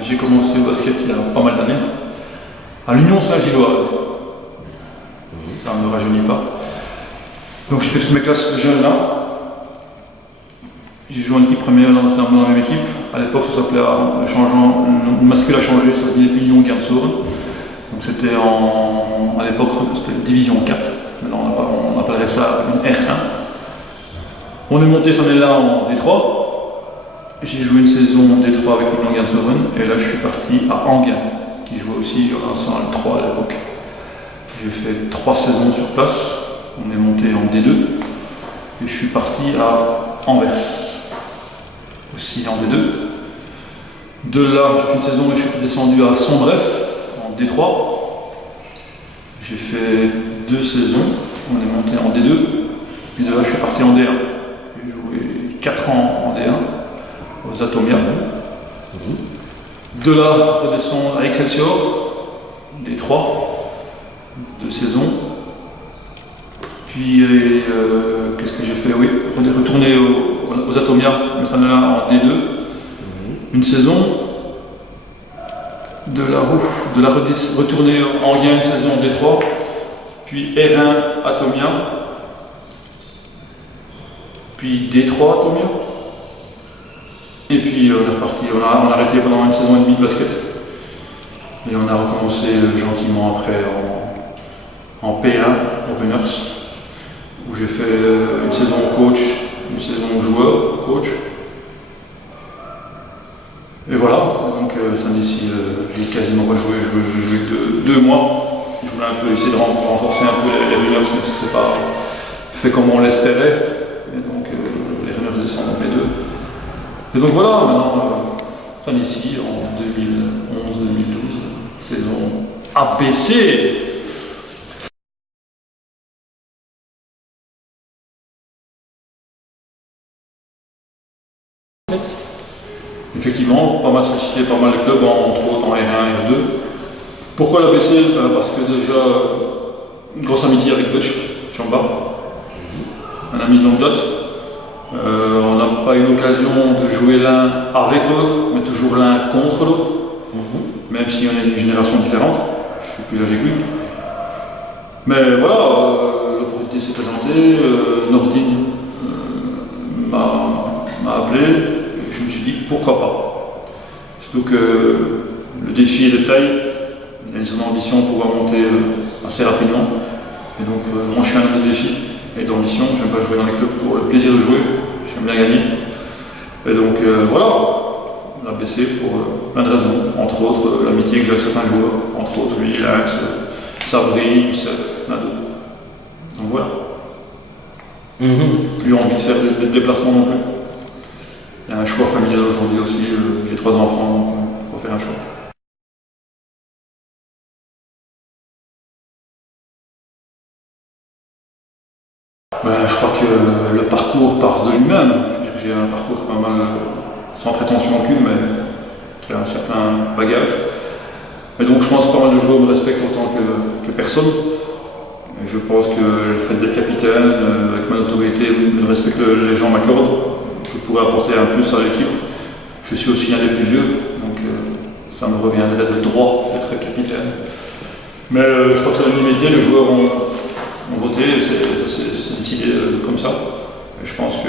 J'ai commencé au basket il y a pas mal d'années, à l'Union Saint-Gilloise. Ça ne me rajeunit pas. Donc j'ai fait toutes mes classes de jeunes là. J'ai joué en équipe première dans la même équipe. À l'époque, ça s'appelait, le masculin a changé, ça s'appelait Union Gamsoren. Donc c'était à l'époque, c'était division 4. Maintenant on appellerait ça une R1. On est monté cette année-là en D3. J'ai joué une saison en D3 avec l'Union Gamsoren. Et là je suis parti à Anguin, qui jouait aussi en 3 à l'époque. J'ai fait 3 saisons sur place. On est monté en D2. Et je suis parti à Anvers, aussi en D2. De là, j'ai fait une saison et je suis descendu à Sombref, en D3. J'ai fait 2 saisons, on est monté en D2. Et de là, je suis parti en D1. J'ai joué 4 ans en D1, aux Atomia. De là, redescendre à Excelsior, D3, 2 saisons. Puis, qu'est-ce que j'ai fait? Oui, retourner aux Atomia, mais ça là en D2, une saison. De la retourner en Anguin, une saison en D3, puis R1 Atomia, puis D3 Atomia. Et puis on est reparti, on a arrêté pendant une saison et demie de basket. Et on a recommencé gentiment après en P1, au Runners, où j'ai fait une saison coach, une saison joueur, coach. Et voilà, donc samedi-ci, j'ai quasiment pas joué, j'ai joué 2 mois. Je voulais un peu essayer de renforcer un peu les Runners, même si c'est pas fait comme on l'espérait. Et donc les Runners descendent en P2. Et donc voilà, maintenant, samedi-ci, en 2011-2012, saison APC. Effectivement, pas mal sollicité, pas mal de clubs, entre autres en R1 et R2. Pourquoi l'ABC? Parce que déjà, une grosse amitié avec Dutch Chamba, un ami de longue date. On n'a pas eu l'occasion de jouer l'un avec l'autre, mais toujours l'un contre l'autre, même si on est d'une génération différente. Je suis plus âgé que lui. Mais voilà, l'opportunité s'est présentée, Nordine m'a appelé. Je me suis dit pourquoi pas. Surtout que le défi est de taille, il a une certaine ambition pour pouvoir monter assez rapidement. Et donc moi je suis un homme de défi et d'ambition, je n'aime pas jouer dans les clubs pour le plaisir de jouer, j'aime bien gagner. Et donc voilà, on a baissé pour plein de raisons, entre autres l'amitié que j'ai avec certains joueurs, entre autres lui, Lynx, Sabri, Youssef, plein d'autres. Donc voilà. Plus envie de faire des déplacements non plus. Il y a un choix familial aujourd'hui aussi, j'ai 3 enfants, donc il faut faire un choix. Je crois que le parcours part de lui-même. J'ai un parcours pas mal, sans prétention aucune, mais qui a un certain bagage. Et donc je pense que pas mal de joueurs me respectent en tant que personne. Et je pense que le fait d'être capitaine, avec ma notoriété, le respect que les gens m'accordent, je pourrais apporter un plus à l'équipe. Je suis aussi un des plus vieux, donc ça me revient d'être le droit d'être capitaine. Mais je crois que c'est l'unanimité, les joueurs ont voté, c'est décidé comme ça. Et je pense que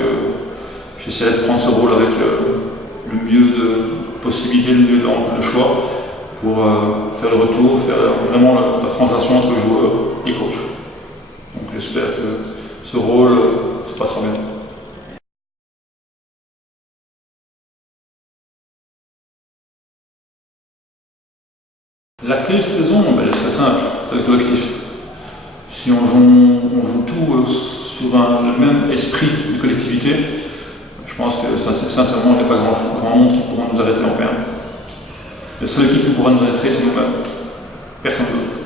j'essaie de prendre ce rôle avec le mieux de possibilités, le mieux de choix pour faire le retour, faire vraiment la translation entre joueurs et coach. Donc j'espère que ce rôle se passera bien. La clé de cette saison, elle est très simple, c'est le collectif. Si on joue tout sur le même esprit de collectivité, je pense que sincèrement, il n'y a pas grand monde qui pourra nous arrêter en P1. La seule équipe qui pourra nous arrêter, c'est nous-mêmes. Personne d'autre.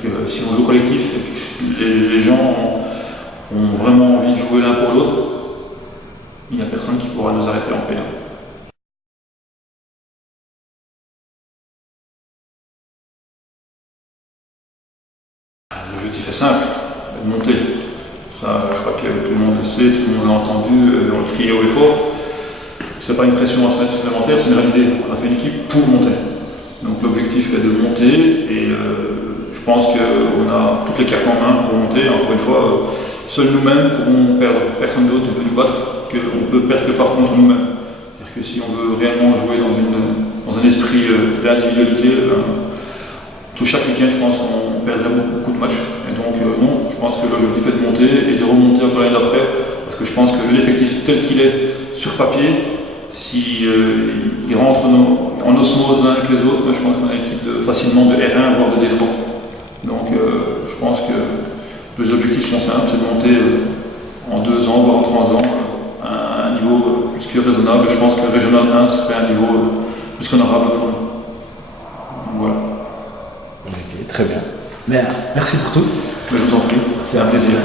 C'est-à-dire que si on joue collectif et que les gens ont vraiment envie de jouer l'un pour l'autre, il n'y a personne qui pourra nous arrêter en P1. L'objectif est simple, de monter. Ça, je crois que tout le monde le sait, tout le monde l'a entendu, on le crie haut et fort. c'est pas une pression à se mettre supplémentaire, c'est une réalité. On a fait une équipe pour monter. Donc l'objectif est de monter et je pense qu'on a toutes les cartes en main pour monter. Encore une fois, seuls nous-mêmes pourrons perdre. Personne d'autre ne peut nous battre, on peut perdre que par contre nous-mêmes. C'est-à-dire que si on veut réellement jouer dans un esprit d'individualité, chaque week-end, je pense qu'on perdrait beaucoup de matchs. Et donc non, je pense que l'objectif est de monter et de remonter encore l'année d'après. Parce que je pense que l'effectif tel qu'il est sur papier, si il rentre en osmose l'un avec les autres, je pense qu'on a une équipe facilement de R1 voire de D3. Donc je pense que les objectifs sont simples, c'est de monter en 2 ans voire en 3 ans à un niveau plus que raisonnable. Je pense que Régional 1 serait un niveau plus qu'honorable pour nous. Donc, voilà. Ok, très bien. Merci pour tout. Je vous en prie, c'est un plaisir.